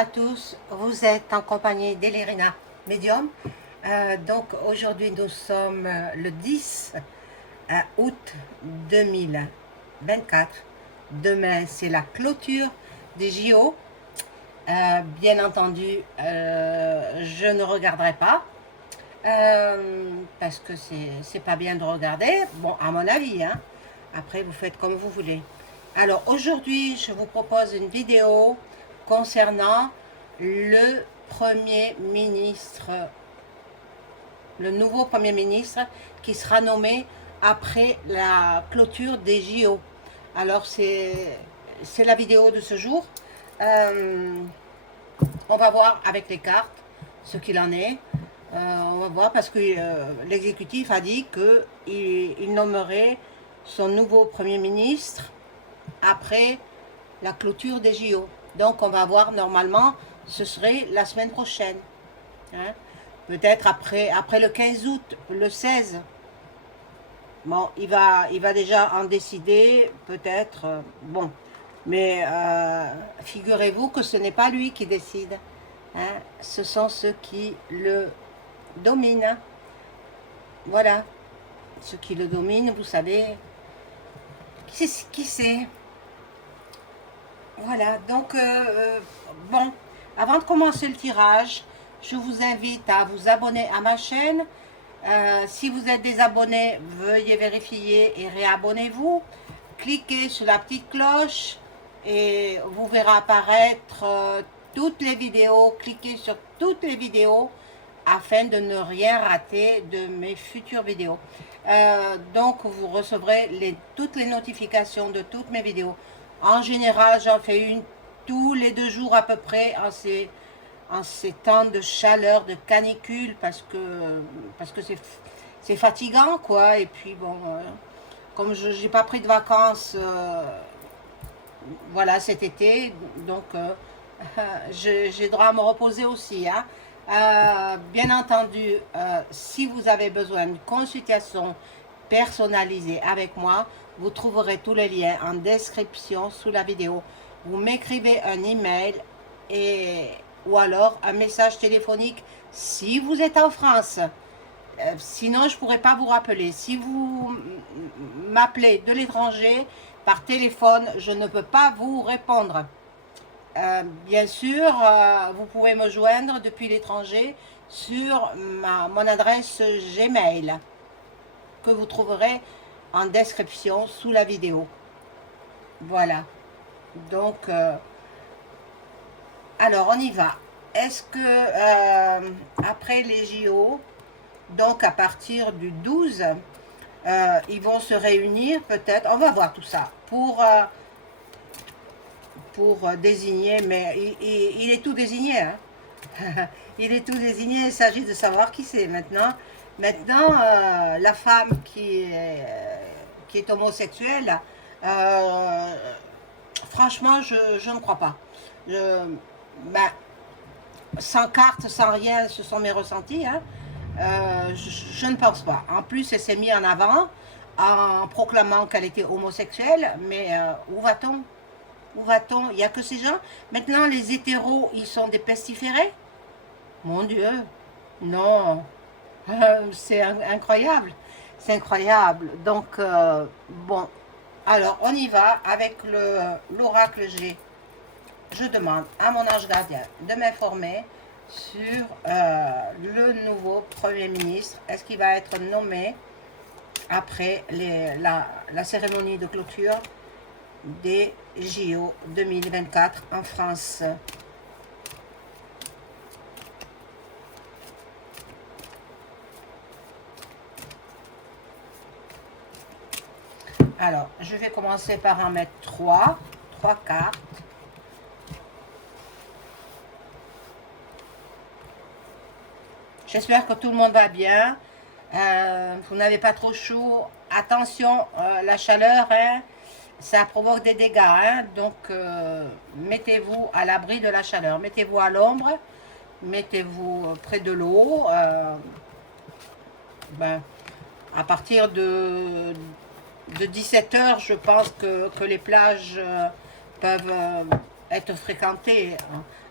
À tous, vous êtes en compagnie d'Elirina Medium. Donc aujourd'hui nous sommes le 10 août 2024. Demain c'est la clôture des JO. Bien entendu, je ne regarderai pas parce que c'est pas bien de regarder. Bon, à mon avis, hein. Après vous faites comme vous voulez. Alors aujourd'hui je vous propose une vidéo concernant le Premier ministre, le nouveau Premier ministre qui sera nommé après la clôture des JO. Alors c'est la vidéo de ce jour. On va voir avec les cartes ce qu'il en est. On va voir parce que l'exécutif a dit qu'il nommerait son nouveau Premier ministre après la clôture des JO. Donc on va voir, normalement ce serait la semaine prochaine, hein? Peut-être après le 15 août, le 16. Bon, il va déjà en décider, peut-être, bon. Mais figurez-vous que ce n'est pas lui qui décide, hein? Ce sont ceux qui le dominent. Voilà, ceux qui le dominent, vous savez, qui c'est? Voilà, donc, bon, avant de commencer le tirage, je vous invite à vous abonner à ma chaîne. Si vous êtes désabonné, veuillez vérifier et réabonnez-vous. Cliquez sur la petite cloche et vous verrez apparaître toutes les vidéos. Cliquez sur toutes les vidéos afin de ne rien rater de mes futures vidéos. Donc vous recevrez toutes les notifications de toutes mes vidéos. En général, j'en fais une tous les 2 jours à peu près en ces temps de chaleur, de canicule, parce que c'est fatigant, quoi. Et puis bon, comme je n'ai pas pris de vacances, voilà, cet été, donc j'ai droit à me reposer aussi, hein. Bien entendu, si vous avez besoin d'une consultation personnalisée avec moi, vous trouverez tous les liens en description sous la vidéo. Vous m'écrivez un email ou alors un message téléphonique si vous êtes en France. Sinon, je ne pourrai pas vous rappeler. Si vous m'appelez de l'étranger par téléphone, je ne peux pas vous répondre. Bien sûr, vous pouvez me joindre depuis l'étranger sur mon adresse Gmail que vous trouverez en description sous la vidéo. Voilà. Donc, alors on y va. Est-ce que après les JO, donc à partir du 12, ils vont se réunir peut-être, on va voir tout ça, pour désigner, mais il est tout désigné, hein. Il est tout désigné, il s'agit de savoir qui c'est maintenant. Maintenant, la femme qui est homosexuelle, franchement, je ne crois pas. Ben, sans carte, sans rien, ce sont mes ressentis, hein. Je ne pense pas. En plus, elle s'est mise en avant en proclamant qu'elle était homosexuelle, mais où va-t-on? Où va-t-on? Il n'y a que ces gens. Maintenant, les hétéros, ils sont des pestiférés. Mon Dieu, non. C'est incroyable. C'est incroyable. Donc, bon. Alors, on y va avec l'oracle G. Je demande à mon ange gardien de m'informer sur le nouveau Premier ministre. Est-ce qu'il va être nommé après la cérémonie de clôture des JO 2024 en France? Alors, je vais commencer par en mettre 3 cartes. J'espère que tout le monde va bien. Vous n'avez pas trop chaud. Attention, la chaleur, hein, ça provoque des dégâts, hein. Donc, mettez-vous à l'abri de la chaleur. Mettez-vous à l'ombre. Mettez-vous près de l'eau. Ben, à partir de 17 h, je pense que les plages peuvent être fréquenté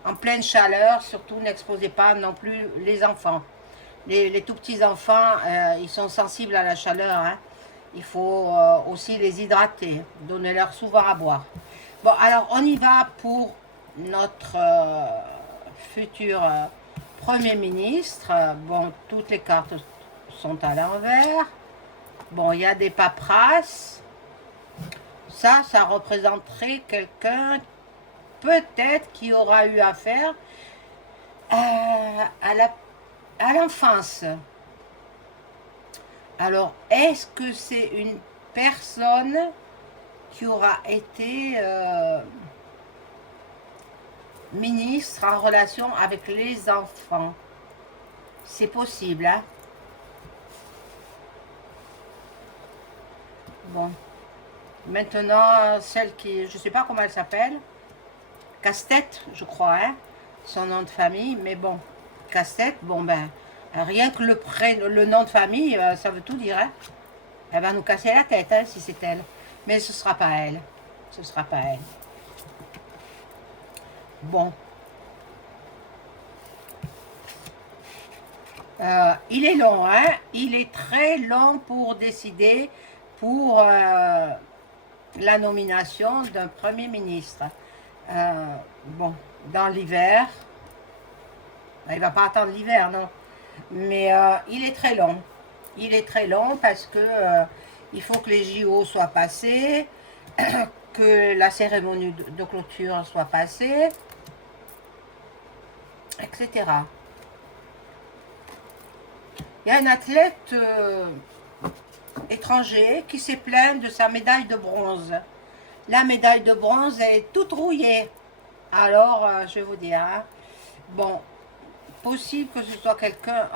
en pleine chaleur. Surtout, n'exposez pas non plus les enfants. Les tout petits enfants, ils sont sensibles à la chaleur. Hein. Il faut aussi les hydrater. Donnez-leur souvent à boire. Bon, alors on y va pour notre futur Premier ministre. Bon, toutes les cartes sont à l'envers. Bon, il y a des paperasses. Ça représenterait quelqu'un peut-être qui aura eu affaire à l'enfance. Alors, est-ce que c'est une personne qui aura été ministre en relation avec les enfants? C'est possible, hein? Bon. Maintenant, celle qui... Je ne sais pas comment elle s'appelle. Casse-tête, je crois, hein? Son nom de famille. Mais bon, Casse-tête, bon ben... Rien que le nom de famille, ça veut tout dire, hein? Elle va nous casser la tête, hein, si c'est elle. Mais ce ne sera pas elle. Ce ne sera pas elle. Bon. Il est long, hein? Il est très long pour décider pour la nomination d'un Premier ministre. Bon, dans l'hiver. Il ne va pas attendre l'hiver, non? Mais il est très long. Il est très long parce que il faut que les JO soient passés, que la cérémonie de clôture soit passée, etc. Il y a un athlète étranger qui s'est plaint de sa médaille de bronze. La médaille de bronze est toute rouillée. Alors, je vais vous dire, hein, bon, possible que ce soit quelqu'un...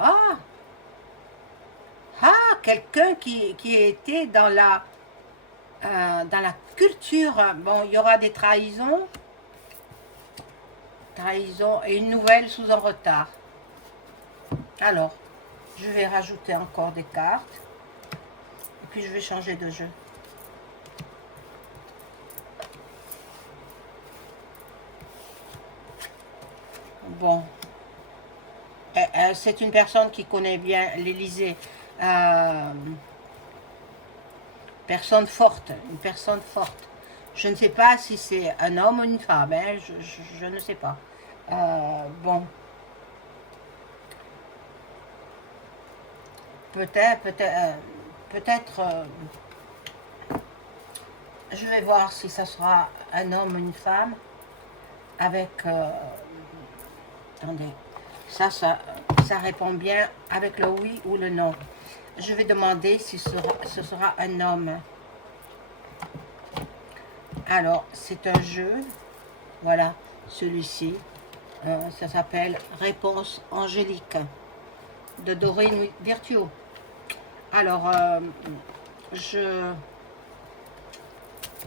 quelqu'un qui était dans la culture. Bon, il y aura des trahisons. Trahison et une nouvelle sous un retard. Alors, je vais rajouter encore des cartes. Et puis, je vais changer de jeu. Bon. C'est une personne qui connaît bien l'Élysée. Personne forte, une personne forte. Je ne sais pas si c'est un homme ou une femme, hein, je ne sais pas. Bon. Peut-être, je vais voir si ça sera un homme ou une femme avec... attendez, ça répond bien avec le oui ou le non. Je vais demander si ce sera un homme. Alors, c'est un jeu. Voilà, celui-ci. Ça s'appelle Réponse angélique de Dorine Virtuo. Alors, je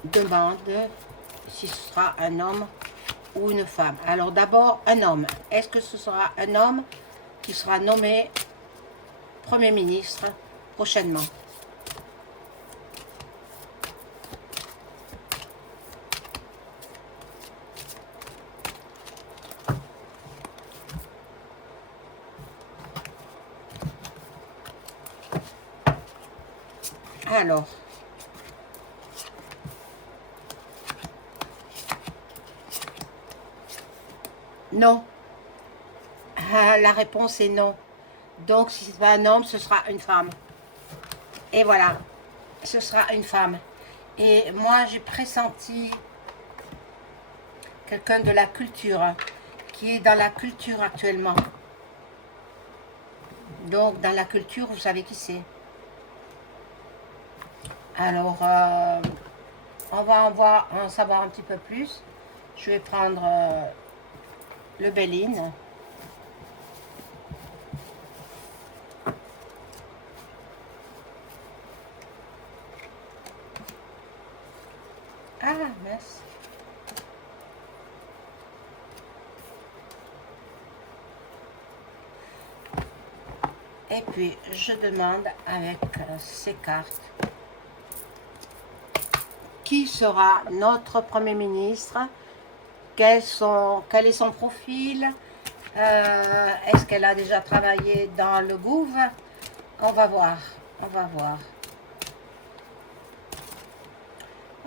demande si ce sera un homme ou une femme. Alors, d'abord, un homme. Est-ce que ce sera un homme qui sera nommé Premier ministre prochainement? Alors, non. La réponse est non. Donc, si ce n'est pas un homme, ce sera une femme. Et voilà, ce sera une femme. Et moi, j'ai pressenti quelqu'un de la culture, qui est dans la culture actuellement. Donc, dans la culture, vous savez qui c'est. Alors, on va en savoir un petit peu plus. Je vais prendre le Béline. Ah, mince. Et puis, je demande avec ces cartes qui sera notre Premier ministre quel est son profil? Est-ce qu'elle a déjà travaillé dans le gouv? On va voir, on va voir.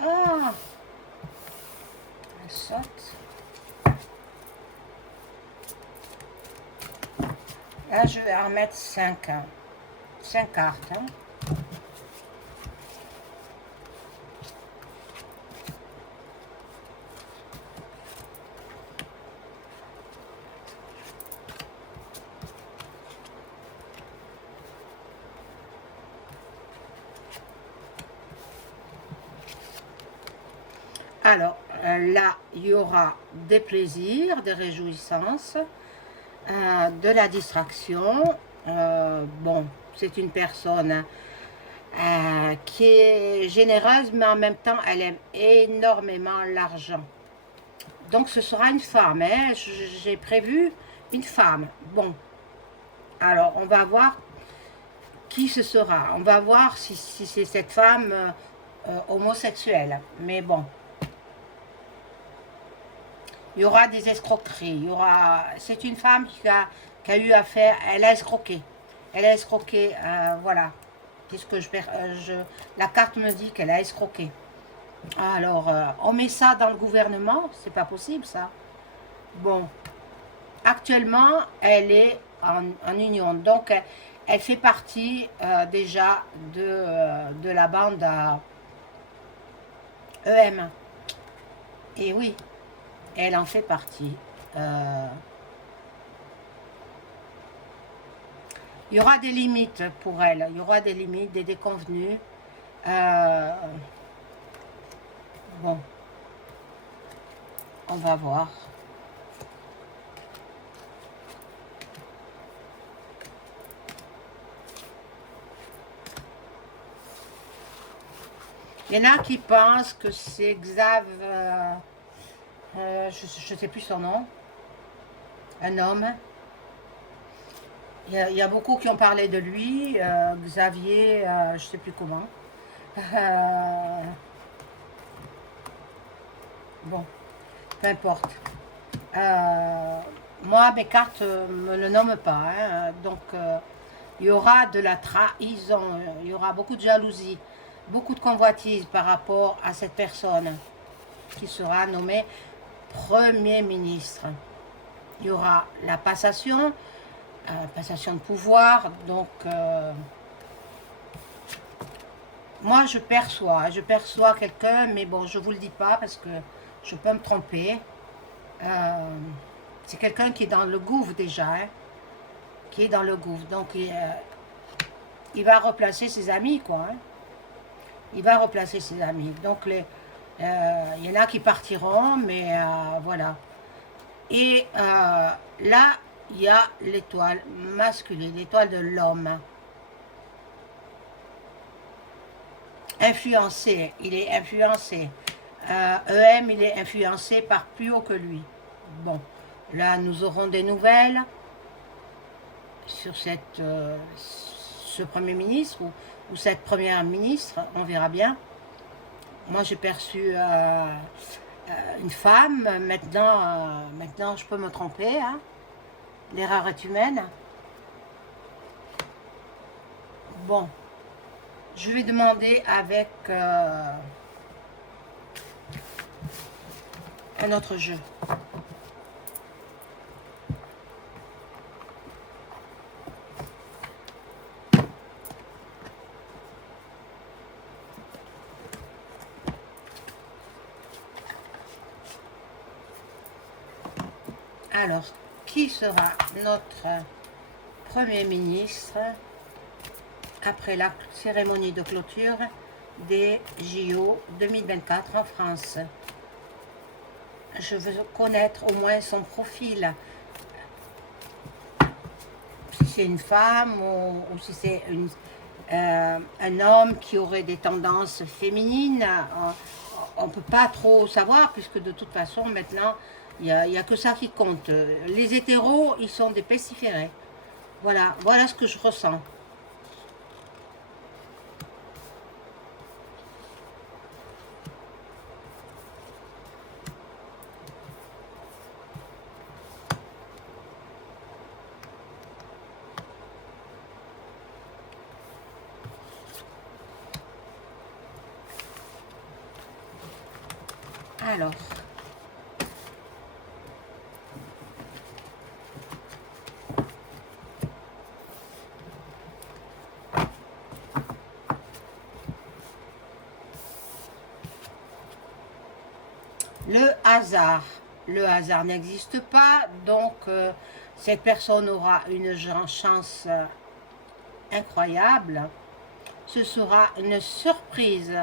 Ah, elle saute. Là, je vais en mettre 5. 5 cartes. Hein. Alors, là, il y aura des plaisirs, des réjouissances, de la distraction. Bon, c'est une personne qui est généreuse, mais en même temps, elle aime énormément l'argent. Donc, ce sera une femme. Hein? J'ai prévu une femme. Bon, alors, on va voir qui ce sera. On va voir si c'est cette femme homosexuelle. Mais bon. Il y aura des escroqueries, il y aura... C'est une femme qui a eu affaire, elle a escroqué. Elle a escroqué, voilà. Puisque la carte me dit qu'elle a escroqué. Alors, on met ça dans le gouvernement, c'est pas possible ça. Bon, actuellement, elle est en union, donc elle fait partie déjà de la bande EM. Et oui. Elle en fait partie. Il y aura des limites pour elle. Il y aura des limites, des déconvenues. Bon. On va voir. Il y en a qui pensent que c'est Xav... je ne sais plus son nom, un homme. Il y a beaucoup qui ont parlé de lui, Xavier, je ne sais plus comment. Bon, peu importe. Moi, mes cartes ne me le nomment pas. Hein, donc, il y aura de la trahison, il y aura beaucoup de jalousie, beaucoup de convoitise par rapport à cette personne qui sera nommée Premier ministre. Il y aura la passation de pouvoir. Donc, moi, je perçois quelqu'un, mais bon, je ne vous le dis pas parce que je peux me tromper. C'est quelqu'un qui est dans le gouffre déjà, hein, qui est dans le gouffre. Donc, il va replacer ses amis, quoi. Hein. Il va replacer ses amis. Donc, il y en a qui partiront, mais voilà. Et là, il y a l'étoile masculine, l'étoile de l'homme. Influencé, il est influencé. EM, il est influencé par plus haut que lui. Bon, là, nous aurons des nouvelles sur ce Premier ministre ou cette Première ministre, on verra bien. Moi, j'ai perçu une femme. Maintenant, je peux me tromper. Hein. L'erreur est humaine. Bon. Je vais demander avec un autre jeu. Alors, qui sera notre Premier ministre après la cérémonie de clôture des JO 2024 en France? Je veux connaître au moins son profil. Si c'est une femme ou si c'est un homme qui aurait des tendances féminines, on ne peut pas trop savoir puisque de toute façon maintenant il n'y a que ça qui compte. Les hétéros, ils sont des pestiférés. Voilà, voilà ce que je ressens. Alors, le hasard. Le hasard n'existe pas, donc cette personne aura une chance incroyable. Ce sera une surprise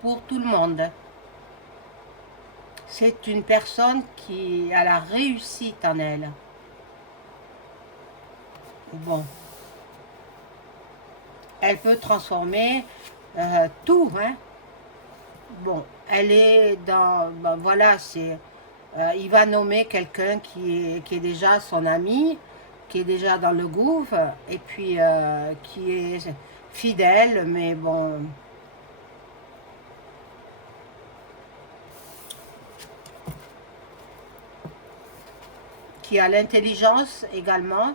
pour tout le monde. C'est une personne qui a la réussite en elle. Bon. Elle peut transformer tout, hein. Bon, elle est dans... Ben voilà, c'est... il va nommer quelqu'un qui est déjà son ami, qui est déjà dans le gouffre, et puis qui est fidèle, mais bon... qui a l'intelligence également,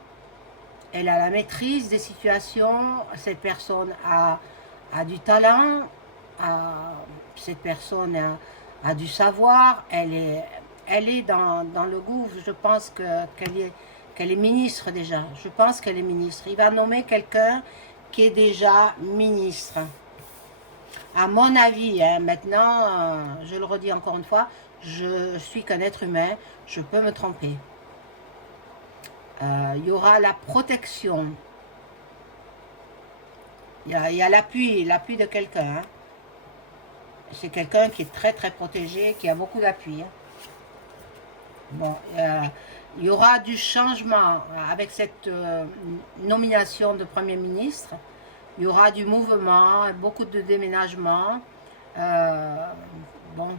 elle a la maîtrise des situations, cette personne a du talent, cette personne a du savoir, elle est dans le gouffre. Je pense qu'elle est ministre déjà, je pense qu'elle est ministre. Il va nommer quelqu'un qui est déjà ministre. À mon avis, hein, maintenant, je le redis encore une fois, je suis qu'un être humain, je peux me tromper. Il y aura la protection. Il y a l'appui de quelqu'un. Hein. C'est quelqu'un qui est très très protégé, qui a beaucoup d'appui. Hein. Bon, il y aura du changement avec cette nomination de Premier ministre. Il y aura du mouvement, beaucoup de déménagements. Bon.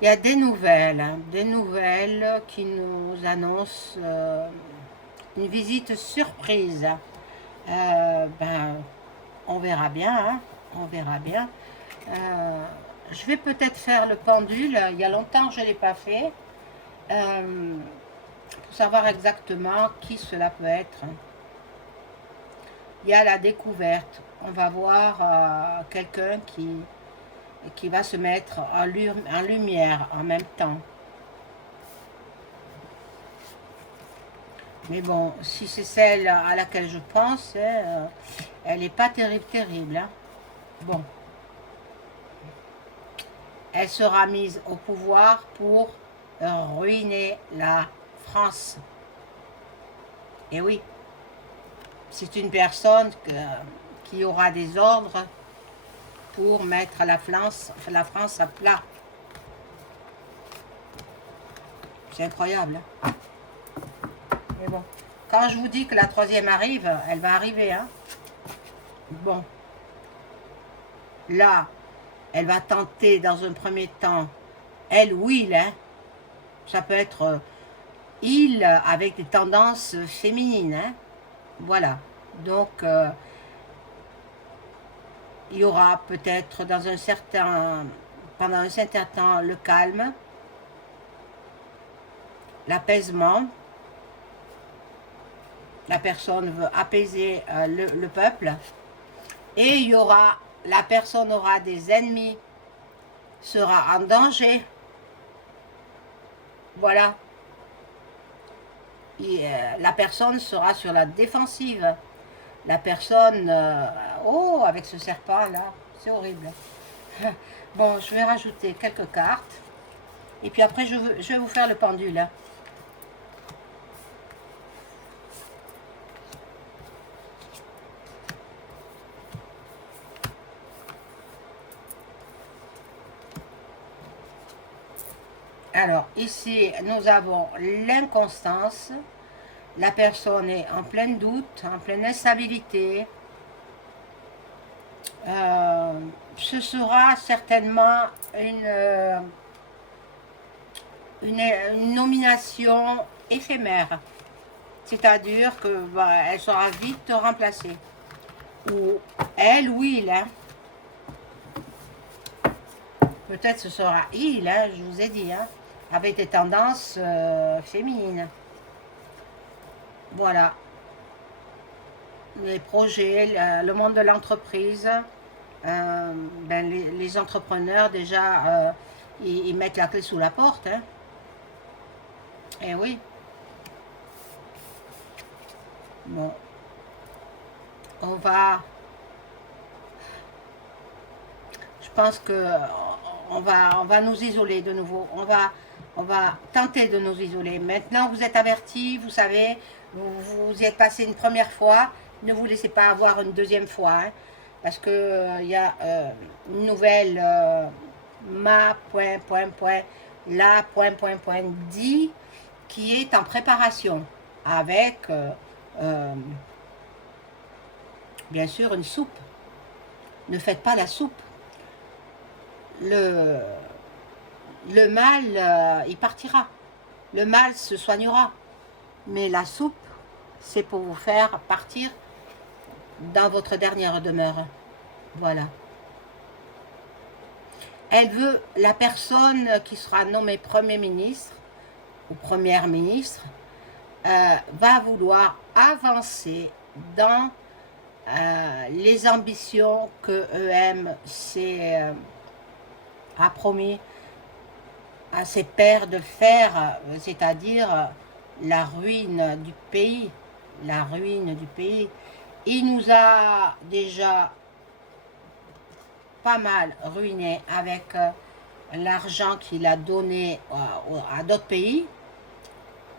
Il y a des nouvelles, hein, des nouvelles qui nous annoncent une visite surprise. Ben, on verra bien, hein, on verra bien. Je vais peut-être faire le pendule, il y a longtemps que je ne l'ai pas fait, pour savoir exactement qui cela peut être. Il y a la découverte, on va voir quelqu'un qui va se mettre en lumière en même temps. Mais bon, si c'est celle à laquelle je pense, elle n'est pas terrible. Hein. Bon. Elle sera mise au pouvoir pour ruiner la France. Et oui, c'est une personne qui aura des ordres pour mettre la France à plat. C'est incroyable. Hein. Mais bon, quand je vous dis que la troisième arrive, elle va arriver. Hein. Bon. Là, elle va tenter dans un premier temps, elle ou il, hein. Ça peut être il avec des tendances féminines. Hein. Voilà. Donc, il y aura peut-être pendant un certain temps le calme, l'apaisement. La personne veut apaiser le peuple. Et il y aura, la personne aura des ennemis, sera en danger. Voilà. Et, la personne sera sur la défensive. La personne... oh, avec ce serpent là, c'est horrible. Bon, je vais rajouter quelques cartes. Et puis après, je vais vous faire le pendule. Hein. Alors, ici, nous avons l'inconstance. La personne est en plein doute, en pleine instabilité. Ce sera certainement une nomination éphémère. C'est-à-dire que bah, elle sera vite remplacée. Ou elle ou il. Hein. Peut-être ce sera il, hein, je vous ai dit, hein, avec des tendances féminines. Voilà. Les projets, le monde de l'entreprise, ben les entrepreneurs déjà, ils mettent la clé sous la porte. Hein. Eh oui. Bon. On va... Je pense que on va nous isoler de nouveau. On va tenter de nous isoler. Maintenant, vous êtes avertis, vous savez, vous y êtes passé une première fois. Ne vous laissez pas avoir une deuxième fois. Hein, parce que il y a une nouvelle dit qui est en préparation avec bien sûr une soupe. Ne faites pas la soupe. Le mal, il partira. Le mal se soignera. Mais la soupe, c'est pour vous faire partir dans votre dernière demeure. Voilà. Elle veut, la personne qui sera nommée Premier ministre ou Première ministre, va vouloir avancer dans les ambitions que EM a promis à ses pairs de faire, c'est-à-dire la ruine du pays. La ruine du pays. Il nous a déjà pas mal ruiné avec l'argent qu'il a donné à d'autres pays.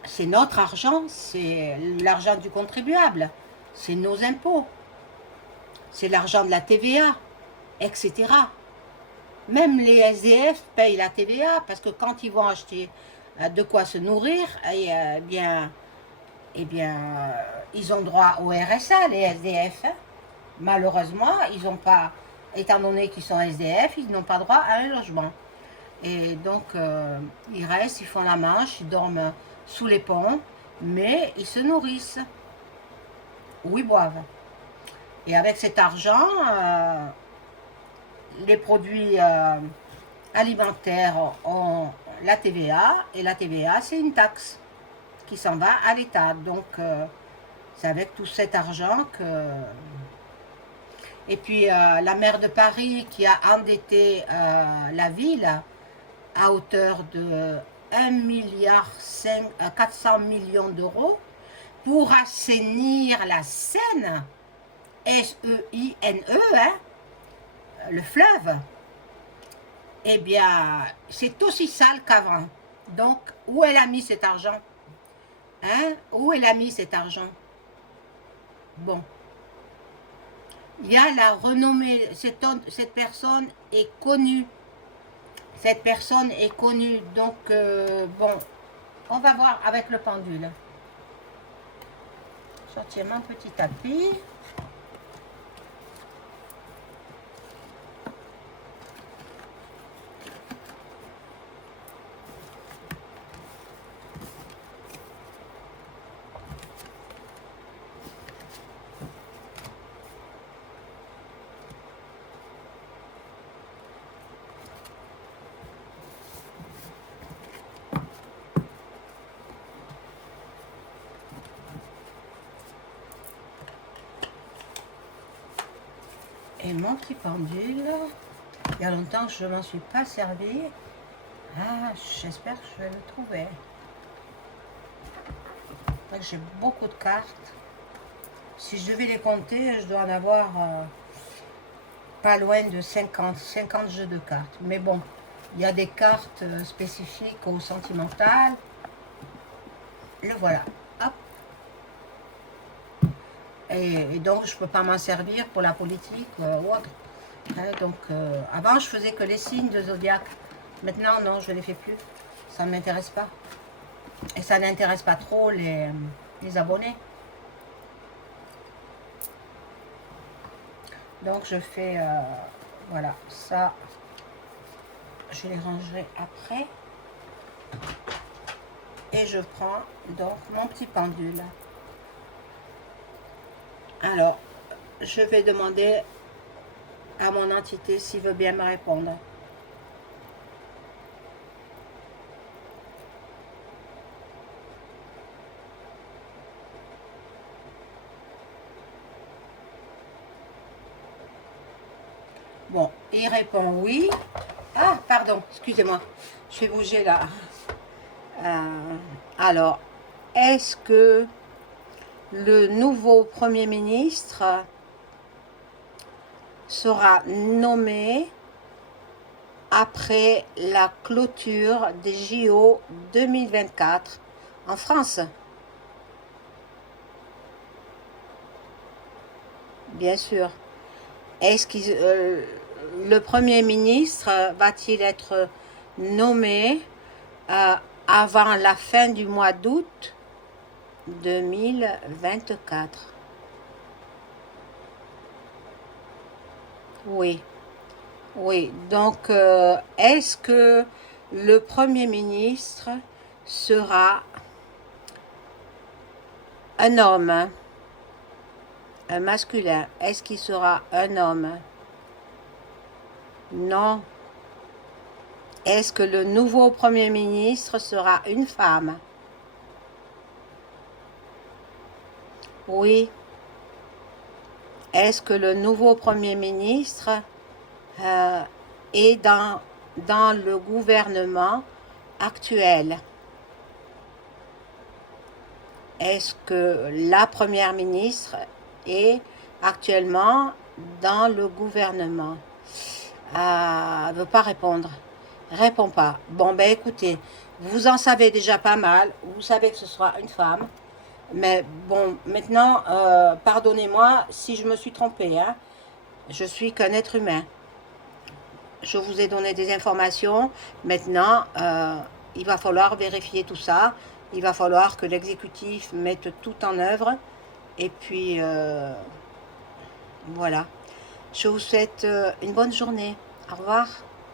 C'est notre argent, c'est l'argent du contribuable, c'est nos impôts, c'est l'argent de la TVA, etc. Même les SDF payent la TVA parce que quand ils vont acheter de quoi se nourrir, ils ont droit au RSA, les SDF. Hein. Malheureusement, ils n'ont pas, étant donné qu'ils sont SDF, ils n'ont pas droit à un logement. Et donc, ils restent, ils font la manche, ils dorment sous les ponts, mais ils se nourrissent ou ils boivent. Et avec cet argent, les produits alimentaires ont la TVA, et la TVA, c'est une taxe qui s'en va à l'État. Donc, c'est avec tout cet argent que... Et puis, la maire de Paris qui a endetté la ville à hauteur de 1,4 milliard d'euros pour assainir la Seine, S-E-I-N-E, hein, le fleuve, eh bien, c'est aussi sale qu'avant. Donc, où elle a mis cet argent? Hein? Où elle a mis cet argent? Bon. Il y a la renommée, cette personne est connue. Cette personne est connue, donc, bon, on va voir avec le pendule. Sortir mon petit tapis. Et mon petit pendule, il y a longtemps que je ne m'en suis pas servi. Ah, j'espère que je vais le trouver. J'ai beaucoup de cartes. Si je devais les compter, je dois en avoir pas loin de 50 jeux de cartes. Mais bon, il y a des cartes spécifiques au sentimental. Le voilà. Hop. Et donc, je ne peux pas m'en servir pour la politique ou autre. Hein, donc, avant, je faisais que les signes de zodiaque. Maintenant, non, je ne les fais plus. Ça ne m'intéresse pas. Et ça n'intéresse pas trop les abonnés. Donc, je fais... voilà, ça, je les rangerai après. Et je prends donc mon petit pendule. Alors, je vais demander à mon entité s'il veut bien me répondre. Bon, il répond oui. Ah, pardon, excusez-moi. Je vais bouger là. Alors, est-ce que le nouveau Premier ministre sera nommé après la clôture des JO 2024 en France? Bien sûr. Est-ce que le Premier ministre va-t-il être nommé avant la fin du mois d'août 2024? Oui, oui. Donc, est-ce que le Premier ministre sera un homme, un masculin? Est-ce qu'il sera un homme? Non. Est-ce que le nouveau Premier ministre sera une femme? Oui. Est-ce que le nouveau Premier ministre est dans le gouvernement actuel? Est-ce que la Première ministre est actuellement dans le gouvernement? Elle ne veut pas répondre. Répond pas. Bon, ben écoutez, vous en savez déjà pas mal. Vous savez que ce sera une femme. Mais bon, maintenant, pardonnez-moi si je me suis trompée. Hein. Je suis qu'un être humain. Je vous ai donné des informations. Maintenant, il va falloir vérifier tout ça. Il va falloir que l'exécutif mette tout en œuvre. Et puis, voilà. Je vous souhaite une bonne journée. Au revoir.